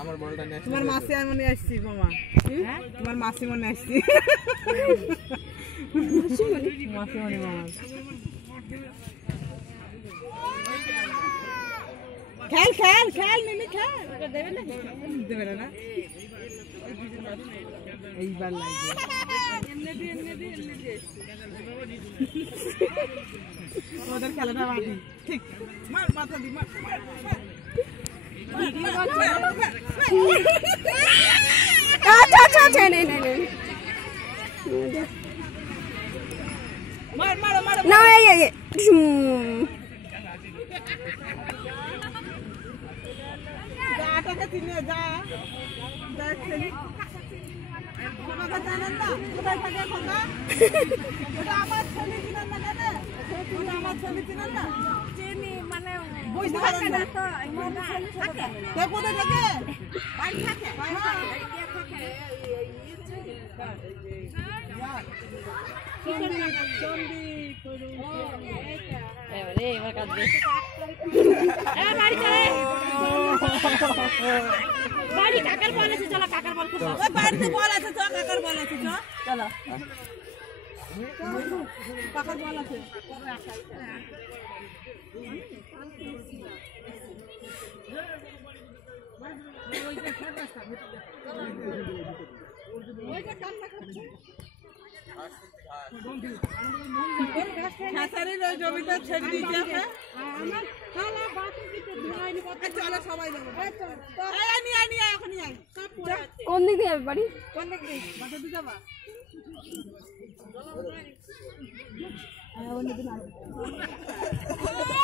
আমার বলটা নিয়ে তোমার মাসি আমি মনে আসছি মামা তোমার মাসি মনে আসছি মাসি মনে মামা খেল খেল খেল মিমি খেল দেবে না এইবার লাগবে ওদের খেলাটা বাকি ঠিক মার মাথা দি মার আচ্ছা নে মার মার মার না এই গাটাকে তিনে যা দেখ খেলি খোকা জানেন না কোথায় থাকে খোকা এটা আমার ছেলে কিনা না জানে তুমি আমার ছেলে কিনা না চিনি মানে বুঝতে পারছ না তো আমার ছেলে থাকে কে কোথায় থাকে বাড়ি থাকে বাড়ি কাকার বল আছে চলো কাকার বল খেলবো ওই বাড়িতে বল আছে তো কাকার বল আছে তো চলো কাকার বল আছে জমিতে ছেড়ে দিয়েছে আমার খালা বাথরুম কিতে ধুলাইনি কথা চলো সবাই যাবো নিয়ে এখনই আয় কোন দিক দিয়ে যাবে বাড়ি কোন দিক দিয়ে বাটা দিয়ে যাবা চলো